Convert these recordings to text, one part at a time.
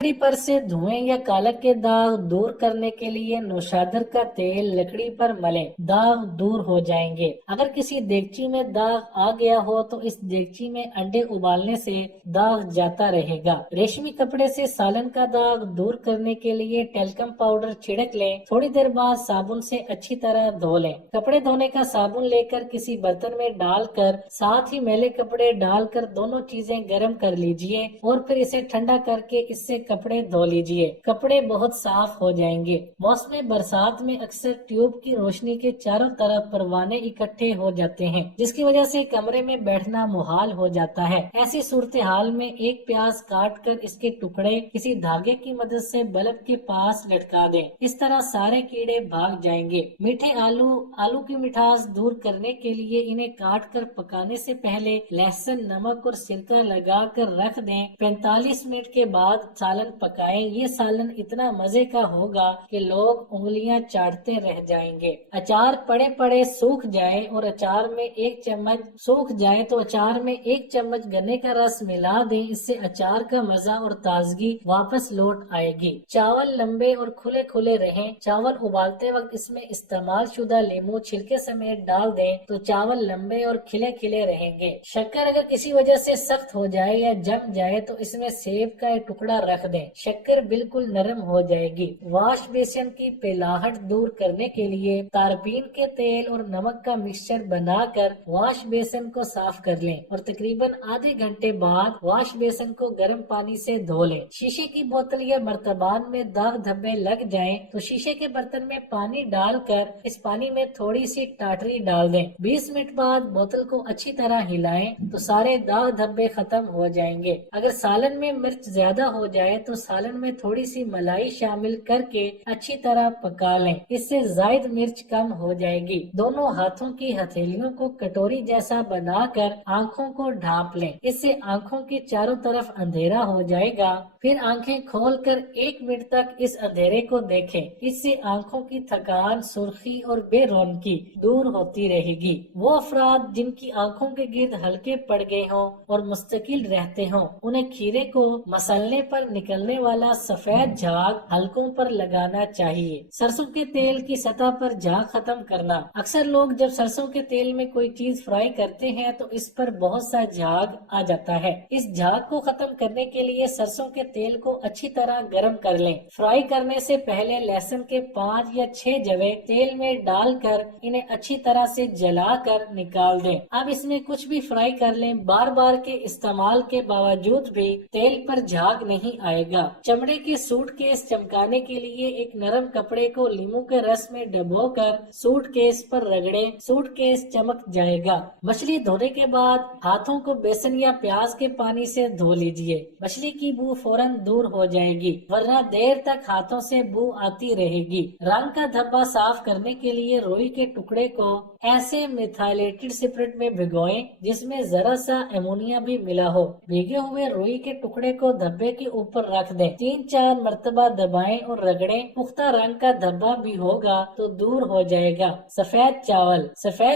लकड़ी पर से धुएं या कालक के दाग दूर करने के लिए नौशादर का तेल लकड़ी पर मलें, दाग दूर हो जाएंगे। अगर किसी देगची में दाग आ गया हो तो इस देगची में अंडे उबालने से दाग जाता रहेगा। रेशमी कपड़े से सालन का दाग दूर करने के लिए टेल्कम पाउडर छिड़क लें। थोड़ी देर बाद साबुन से अच्छी तरह धो लें। कपड़े धोने का साबुन लेकर किसी बर्तन में डालकर साथ ही मैले कपड़े डालकर दोनों चीजें गर्म कर लीजिए और फिर इसे ठंडा करके इससे कपड़े धो लीजिए। कपड़े बहुत साफ हो जाएंगे। मौसम बरसात में अक्सर ट्यूब की रोशनी के चारों तरफ परवाने इकट्ठे हो जाते हैं, जिसकी वजह से कमरे में बैठना मुहाल हो जाता है। ऐसी सूरत हाल में एक प्याज काट कर इसके टुकड़े किसी धागे की मदद से बल्ब के पास लटका दें। इस तरह सारे कीड़े भाग जाएंगे। मीठे आलू की मिठास दूर करने के लिए इन्हें काट कर पकाने से पहले लहसुन, नमक और सिरका लगा कर रख दें। 45 मिनट के बाद सालन पकाएं। ये सालन इतना मजे का होगा कि लोग उंगलियां चाटते रह जाएंगे। अचार पड़े पड़े सूख जाए और अचार में एक चम्मच गन्ने का रस मिला दें। इससे अचार का मजा और ताजगी वापस लौट आएगी। चावल लंबे और खुले खुले रहें। चावल उबालते वक्त इसमें इस्तेमाल शुदा लींबू छिलके समेत डाल दें तो चावल लंबे और खिले खिले रहेंगे। शक्कर अगर किसी वजह से सख्त हो जाए या जम जाए तो इसमें सेब का एक टुकड़ा रख दें। शक्कर बिल्कुल नरम हो जाएगी। वॉश बेसिन की पेलाहट दूर करने के लिए तारबीन के तेल और नमक का मिक्सचर बनाकर वॉश बेसिन को साफ कर लें और तकरीबन आधे घंटे बाद वॉश बेसिन को गर्म पानी से धो लें। शीशे की बोतल या मर्तबान में दाग धब्बे लग जाएं तो शीशे के बर्तन में पानी डालकर इस पानी में थोड़ी सी टाटरी डाल दें। 20 मिनट बाद बोतल को अच्छी तरह हिलाएं तो सारे दाग धब्बे खत्म हो जाएंगे। अगर सालन में मिर्च ज्यादा हो जाए तो सालन में थोड़ी सी मलाई शामिल करके अच्छी तरह पका लें। इससे जायद मिर्च कम हो जाएगी। दोनों हाथों की हथेलियों को कटोरी जैसा बनाकर आंखों को ढांप लें। इससे आंखों के चारों तरफ अंधेरा हो जाएगा। फिर आंखें खोलकर 1 मिनट तक इस अंधेरे को देखें। इससे आंखों की थकान, सुर्खी और बेरौनकी दूर होती रहेगी। वो अफराद जिनकी आंखों के गिर्द हल्के पड़ गए हों और मुस्तकिल रहते हों, उन्हें खीरे को मसलने पर निकलने वाला सफेद झाग हलकों पर लगाना चाहिए। सरसों के तेल की सतह पर झाग खत्म करना। अक्सर लोग जब सरसों के तेल में कोई चीज फ्राई करते हैं तो इस पर बहुत सा झाग आ जाता है। इस झाग को खत्म करने के लिए सरसों के तेल को अच्छी तरह गर्म कर लें। फ्राई करने से पहले लहसुन के 5 या 6 जवे तेल में डालकर इन्हें अच्छी तरह से जलाकर निकाल दें। अब इसमें कुछ भी फ्राई कर लें, बार बार के इस्तेमाल के बावजूद भी तेल पर झाग नहीं आएगा। चमड़े के सूटकेस चमकाने के लिए एक नरम कपड़े को नींबू के रस में डुबोकर सूटकेस पर रगड़ें। सूटकेस चमक जाएगा। मछली धोने के बाद हाथों को बेसन या प्याज के पानी से धो लीजिए। मछली की बू फौरन दूर हो जाएगी, वरना देर तक हाथों से बू आती रहेगी। रंग का धब्बा साफ करने के लिए रुई के टुकड़े को ऐसे मिथाइलेटेड स्पिरिट में भिगोएं जिसमें जरा सा अमोनिया भी मिला हो। भीगे हुए रुई के टुकड़े को धब्बे के ऊपर रख दें। 3-4 मरतबा दबाएं और रगड़ें। पुख्ता रंग का धब्बा भी होगा तो दूर हो जाएगा। सफेद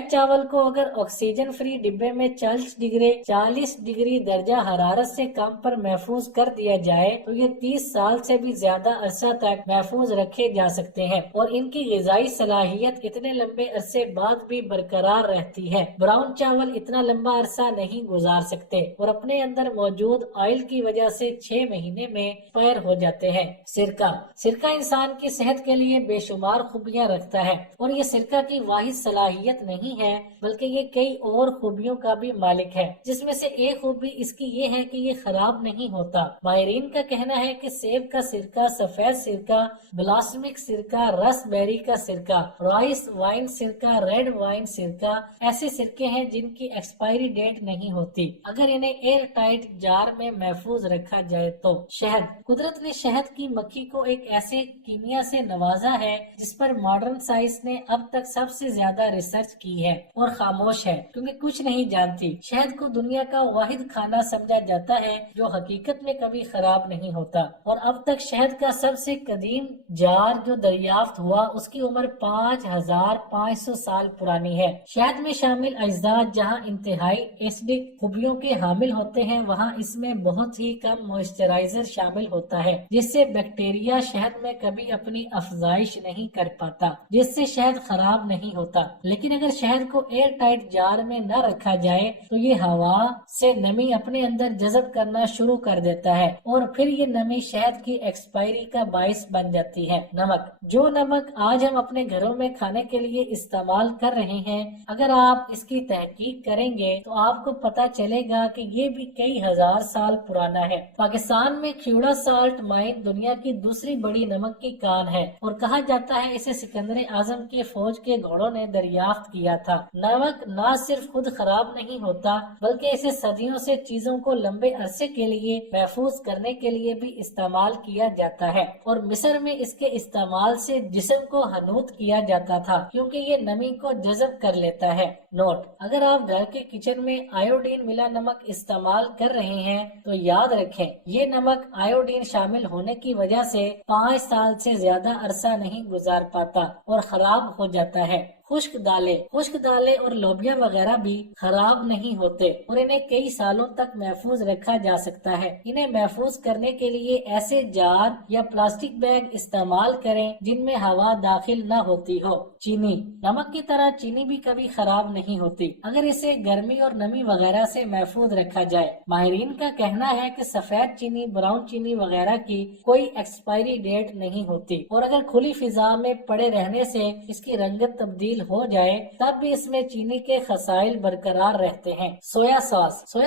चावल को अगर ऑक्सीजन फ्री डिब्बे में 40 डिग्री दर्जा हरारत से कम पर महफूज कर दिया जाए तो ये 30 साल से भी ज्यादा अरसा तक महफूज रखे जा सकते हैं और इनकी ग़िज़ाई सलाहियत इतने लंबे अरसे बाद भी बरकरार रहती है। ब्राउन चावल इतना लंबा अरसा नहीं गुजार सकते और अपने अंदर मौजूद ऑयल की वजह से 6 महीने में एक्सपायर हो जाते हैं। सिरका इंसान की सेहत के लिए बेशुमार खूबियाँ रखता है और ये सिरका की वाहिद सलाहियत नहीं है बल्कि ये कई और खूबियों का भी मालिक है, जिसमें से एक खूबी इसकी ये है कि ये खराब नहीं होता। माहिरीन का कहना है कि सेब का सिरका, सफेद सिरका, ब्लासमिक सिरका, रसबेरी का सिरका, राइस वाइन सिरका, रेड वाइन सिरका ऐसे सिरके हैं जिनकी एक्सपायरी डेट नहीं होती अगर इन्हें एयर टाइट जार में महफूज रखा जाए तो। शहद। कुदरत ने शहद की मक्खी को एक ऐसे कीमिया से नवाजा है जिस पर मॉडर्न साइंस ने अब तक सबसे ज्यादा रिसर्च की है और खामोश है क्योंकि कुछ नहीं जानती। शहद को दुनिया का वाहिद खाना समझा जाता है जो हकीकत में कभी खराब नहीं होता और अब तक शहद का सबसे कदीम जार जो दरियाफ्त हुआ उसकी उम्र 5500 साल पुरानी है। शहद में शामिल अज्जा जहाँ इंतहाई एसिडिक खूबियों के हामिल होते हैं वहाँ इसमें बहुत ही कम मॉइस्चराइजर شامل ہوتا ہے، جس سے بیکٹیریا شہد میں کبھی اپنی افزائش نہیں کر پاتا، جس سے شہد خراب نہیں ہوتا۔ لیکن اگر شہد کو ایئر ٹائٹ جار میں نہ رکھا جائے تو یہ ہوا سے نمی اپنے اندر جذب کرنا شروع کر دیتا ہے، اور پھر یہ نمی شہد کی ایکسپائری کا باعث بن جاتی ہے۔ نمک، جو نمک آج ہم اپنے گھروں میں کھانے کے لیے استعمال کر رہے ہیں، اگر آپ اس کی تحقیق کریں گے تو آپ کو پتا چلے گا کہ یہ بھی کئی ہزار سال پرانا ہے۔ پاکستان میں کھیوڑا سالٹ مائن دنیا کی دوسری بڑی نمک کی کان ہے، اور کہا جاتا ہے اسے سکندر اعظم کے فوج کے گھوڑوں نے دریافت کیا تھا۔ نمک نہ صرف خود خراب نہیں ہوتا بلکہ اسے صدیوں سے چیزوں کو لمبے عرصے کے لیے محفوظ کرنے کے لیے بھی استعمال کیا جاتا ہے، اور مصر میں اس کے استعمال سے جسم کو حنوط کیا جاتا تھا کیونکہ یہ نمی کو جذب کر لیتا ہے۔ نوٹ: اگر آپ گھر کے کچن میں آیوڈین ملا نمک استعمال کر رہے ہیں تو یاد رکھیں یہ نمک آیوڈین شامل ہونے کی وجہ سے 5 سال سے زیادہ عرصہ نہیں گزار پاتا اور خراب ہو جاتا ہے۔ خشک دالیں اور لوبیا وغیرہ بھی خراب نہیں ہوتے اور انہیں کئی سالوں تک محفوظ رکھا جا سکتا ہے۔ انہیں محفوظ کرنے کے لیے ایسے جار یا پلاسٹک بیگ استعمال کریں جن میں ہوا داخل نہ ہوتی ہو۔ چینی، نمک کی طرح چینی بھی کبھی خراب نہیں ہوتی اگر اسے گرمی اور نمی وغیرہ سے محفوظ رکھا جائے۔ ماہرین کا کہنا ہے کہ سفید چینی، براؤن چینی وغیرہ کی کوئی ایکسپائری ڈیٹ نہیں ہوتی، اور اگر کھلی فضا میں پڑے رہنے سے اس کی رنگت تبدیل ہو جائے تب بھی اس میں چینی کے خصائل برقرار رہتے ہیں۔ سویا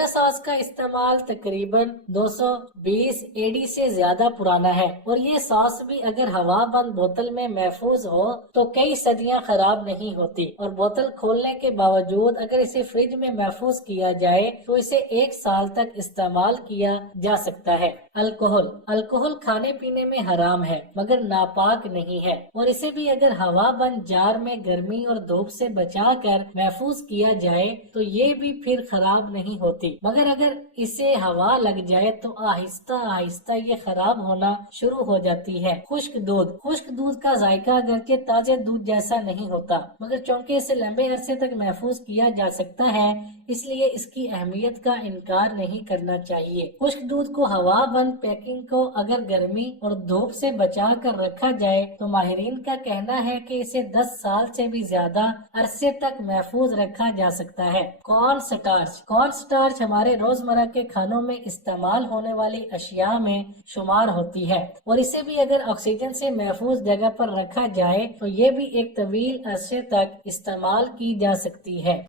ساس کا استعمال تقریباً 220 AD سے زیادہ پرانا ہے، اور یہ ساس بھی اگر ہوا بند بوتل میں محفوظ ہو تو کئی صدیاں خراب نہیں ہوتی، اور بوتل کھولنے کے باوجود اگر اسے فریج میں محفوظ کیا جائے تو اسے 1 سال تک استعمال کیا جا سکتا ہے۔ الکحل کھانے پینے میں حرام ہے مگر ناپاک نہیں ہے، اور اسے بھی اگر ہوا بند جار میں گرمی اور دھوپ سے بچا کر محفوظ کیا جائے تو یہ بھی پھر خراب نہیں ہوتی، مگر اگر اسے ہوا لگ جائے تو آہستہ آہستہ یہ خراب ہونا شروع ہو جاتی ہے۔ خشک دودھ کا ذائقہ اگرچہ تازے دودھ جیسا نہیں ہوتا مگر چونکہ اسے لمبے عرصے تک محفوظ کیا جا سکتا ہے اس لیے اس کی اہمیت کا انکار نہیں کرنا چاہیے۔ خشک دودھ کو ہوا بند پیکنگ کو اگر گرمی اور دھوپ سے بچا کر رکھا جائے تو ماہرین کا کہنا ہے کہ اسے 10 سال سے بھی زیادہ عرصے تک محفوظ رکھا جا سکتا ہے۔ کارن سٹارچ ہمارے روزمرہ کے کھانوں میں استعمال ہونے والی اشیاء میں شمار ہوتی ہے، اور اسے بھی اگر آکسیجن سے محفوظ جگہ پر رکھا جائے تو یہ بھی ایک طویل عرصے تک استعمال کی جا سکتی ہے۔